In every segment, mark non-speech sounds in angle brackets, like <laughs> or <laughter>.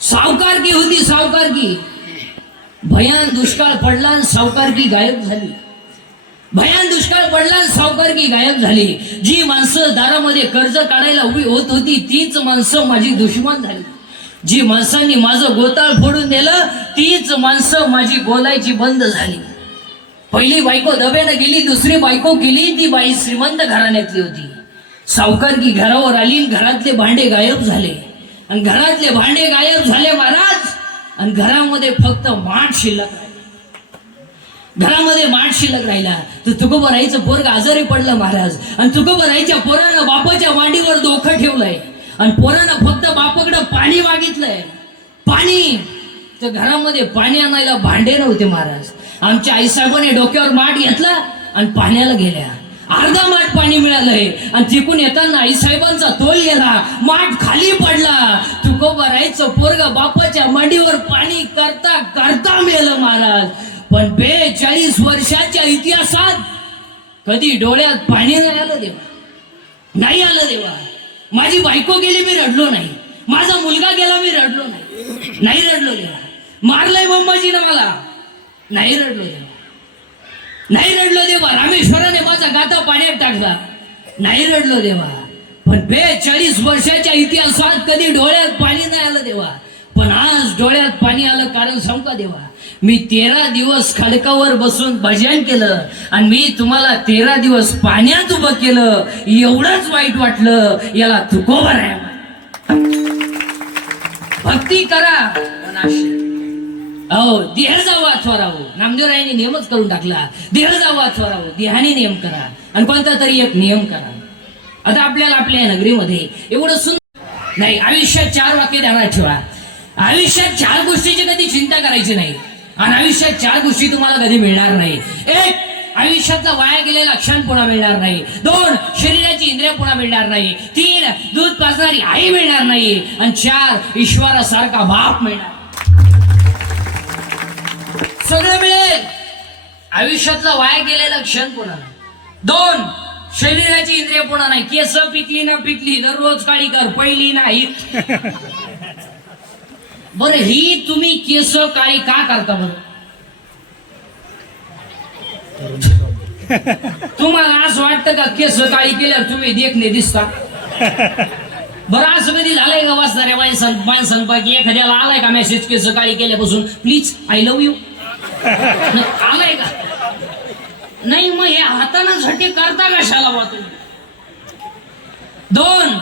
सावकारकी होती सावकारकी. भयान दुष्काळ पडला आणि सावकारकी गायब झाली. भयान दुष्काळ पडला आणि सावकारकी गायब झाली. जी माणसं दारामध्ये कर्ज काढायला उभी होत होती तीच माणसं माझी दुश्मन झाली. जी माणसांनी माझं गोताळ फोडून नेलं तीच माणसं माझी बोलायची बंद झाली. पहिली बायको दब्यानं गेली दुसरी बायको केली ती बाई श्रीमंत घराण्यातली होती. सावकारकी घरावर आली घरातले भांडे गायब झाले. आणि घरातले भांडे गायब झाले महाराज. आणि घरामध्ये फक्त माठ शिल्लक राहिला. घरामध्ये माठ शिल्लक राहिला. तर तुकोबराईचं पोरग आजारी पडलं महाराज. आणि तुकोबराईच्या पोरानं बापाच्या मांडीवर डोकं ठेवलंय. आणि पोरानं फक्त बापाकडं पाणी मागितलंय. पाणी! तर घरामध्ये पाणी आणायला भांडे नव्हते महाराज. आमच्या आईसाहेबाने डोक्यावर माठ घेतला आणि पाण्याला गेल्या. अर्धा माठ पाणी मिळालंय आणि तिकून येताना आईसाहेबांचा तोल गेला. माठ खाली पडला. तुकोबराईचं पोरग बापाच्या मांडीवर पाणी करता करता मेलं महाराज. पण बेचाळीस वर्षाच्या इतिहासात कधी डोळ्यात पाणी नाही आलं देवा. नाही आलं देवा. माझी बायको गेली मी रडलो नाही. माझा मुलगा गेला मी रडलो नाही. नाही रडलो देवा. मारलंय मम्माजीनं मला. नाही रडलो देवा. नाही रडलो देवा रामेश्वराने माझा गाता पाण्यात टाकला. नाही रडलो देवा. पण बेचाळीस वर्षाच्या इतिहासात कधी डोळ्यात पाणी नाही आलं देवा. पण आज डोळ्यात पाणी आलं कारण सांगू देवा. मी तेरा दिवस खडकावर बसून भजन केलं आणि मी तुम्हाला तेरा दिवस पाण्यात उभं केलं. एवढंच वाईट वाटलं. याला तुकोबर आहे भक्ती करा. हो देह जावा थोरावं नामदेवरायांनी नियमच करून टाकला. देह जावा थोरावं देहाने नियम करा. आणि कोणता तरी एक नियम करा. आता आपल्याला आपल्या नगरीमध्ये एवढं सुंदर नाही आयुष्यात चार वाक्य ध्यानात ठेवा. आयुष्यात चार गोष्टीची कधी चिंता करायची नाही. आणि आयुष्यात चार गोष्टी तुम्हाला कधी मिळणार नाही. एक आयुष्याचा वाया गेलेला क्षण पुन्हा मिळणार नाही. दोन शरीराची इंद्रिय पुन्हा मिळणार नाही. तीन दूध पाजणारी आई मिळणार नाही. आणि चार ईश्वरासारखा बाप मिळणार आयुष्यातला वाया गेलेला क्षण पुन्हा नाही. दोन शरीराची इंद्रिय पुन्हा नाही. केस पिकली ना पिकली दररोज काळी कर पहिली नाही. <laughs> बरं ही तुम्ही केस काळी का करता बरं? <laughs> तुम्हाला असं वाटतं का केस काळी केल्यावर तुम्ही देखणे दिसता? <laughs> बरं असं कधी झालंय का वाचणाऱ्या माणसां माणसांपैकी एखाद्याला आलाय का मेसेज केस काळी केल्यापासून? प्लीज आय लव्ह यू आलाय का? नाही मग हे हातानं झटे करता कशाला बा तुम्ही? दोन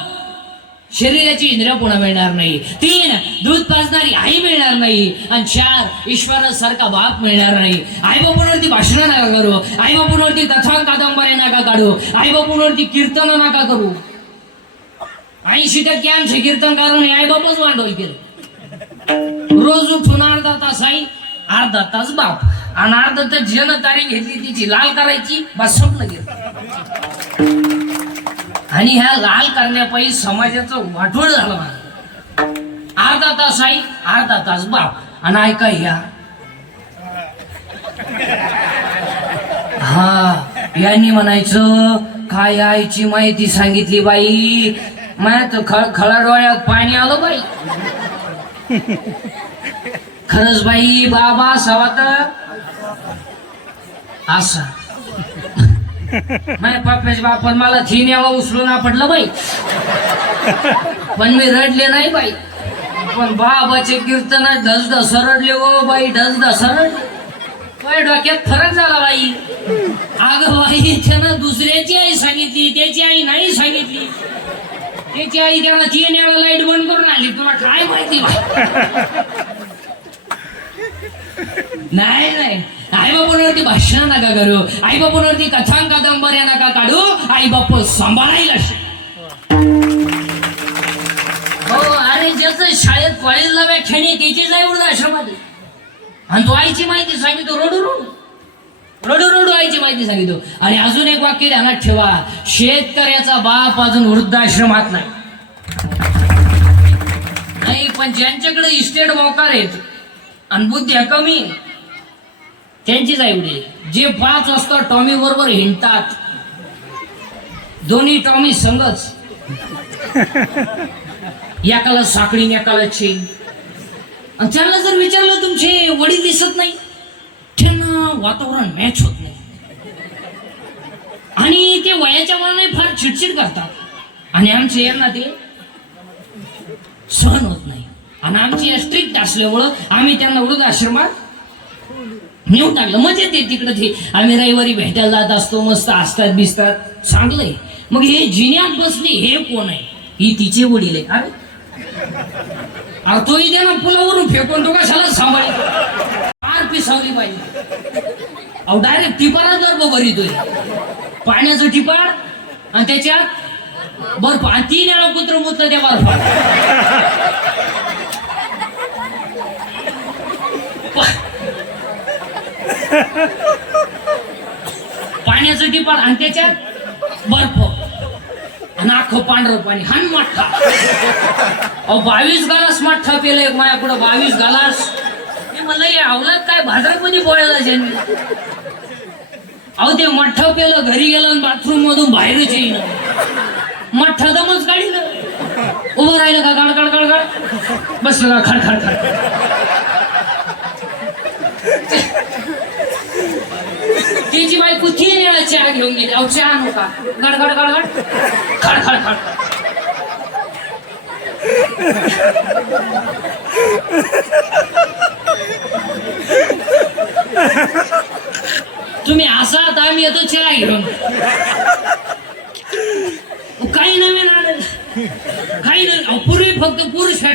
शरीराची इंद्रिया पुन्हा मिळणार नाही. तीन दूध पाजणारी आई मिळणार नाही. आणि चार ईश्वरासारखा बाप मिळणार नाही. आई भाषणं नका करू. आई बापूंवरती कथा कादंबऱ्या नका काढू. आईबापूंवरती कीर्तन नका करू. ऐंशी टक्के आमचे कीर्तनकारांनी आई बापच वांडवल केलं. रोज उठून अर्धा तास आई अर्धा तास बाप. आणि अर्धा तास जन तारीख घेतली तिची लाल करायची बस संपलं गेलं. आणि ह्या लाल करण्यापायी समाजाचं वाटोळ झालं मला अर्धा तास आई अर्धा तास बाप. आणि ऐका ह्या हा यांनी म्हणायचं काय आईची माहिती सांगितली बाई? माया तर खळ खळा डोळ्यात पाणी आलं बाई. खरंच बाई बाबा सवा तर असा. माझ्या पप्पाच्या बापन मला थीन यावा उचलून पडलं बाई. पण मी रडले नाही बाई. पण बाबाचे कीर्तनात ढस ढस रडले ओ बाई ढस ढस रडले. बाई डोक्यात फरक झाला बाई. अगं बाई त्यानं दुसऱ्याची आई सांगितली त्याची आई नाही सांगितली. त्याची आई त्याला थीन याला लाइट बंद करून आली तुला काय माहिती बाई? नाही नाही. आईबापूंवरती भाषण नका करू. आई बापूंवरती कथा कादंबऱ्या नका काढू. आईबापू सांभाळायला शिक. हो अरे ज्याचं शाळेत कॉलेजला व्याख्याने त्याचीच आहे वृद्धाश्रमात आणि तो आईची माहिती सांगितो रडू रडू. रडू रडू आईची माहिती सांगितो आणि अजून एक वाक्य ध्यानात ठेवा. शेतकऱ्याचा बाप अजून वृद्धाश्रमात नाही. नाही पण ज्यांच्याकडे इस्टेट मोकार आहेत आणि बुद्ध्या कमी त्यांचीच आई वडील. जे पाच वाजता टॉमी बरोबर हिंडतात दोन्ही टॉमी संगच. <laughs> एकाला साखळी एकाला चेन. आणि त्यांना जर विचारलं तुमचे वडील दिसत नाही? त्यांना वातावरण मॅच होत नाही. आणि ते वयाच्या मनाने फार चिडचिड करतात. आणि आमचे यांना ते सहन होत नाही. आणि आमची स्ट्रिक्ट असल्यामुळं आम्ही त्यांना वृद्धाश्रमात नेऊन टाकलं. मजा येते तिकडं ते. आम्ही रविवारी भेटायला जात असतो मस्त असतात बिसतात. चांगलंय मग हे जिन्यात बसली हे कोण आहे? ही तिचे वडील आहे अरे. अरे तो इथे ना पुलावरून फेकून तो कशाला सांभाळ पार पिसावली पाहिजे अहो डायरेक्ट टिपारा जर भरितोय पाण्याचं टिपार आणि त्याच्यात बर्फ. आणि तीन वेळा कुत्र मुतलं त्या बर्फात. पाण्याचं टिपाल आणि त्याच्यात बर्फ. आणि अख्खं पांढरं पाणी. हान मठ्ठा अहो बावीस गालास मठ्ठा पेलं एक पुढं बावीस गालास. मी म्हणलं या अवलाद काय भाद्रामध्ये बोळायला ज्यांनी अहो ते मठ्ठ पेलं घरी गेलं बाथरूम मधून बाहेरच येईन. मठ्ठा दमच काढील उभं राहिलं का? गाड गाड गाड गाड बसलं का? खड खड खड त्याची बायको तीन वेळा चहा घेऊन गेली अहो चहा नका गड गडगड गड खड खड खड तुम्ही असा आता आम्ही येतो चहा घेऊन काही नवीन आलं काही नाही पूर्वी फक्त पुरुष भेटा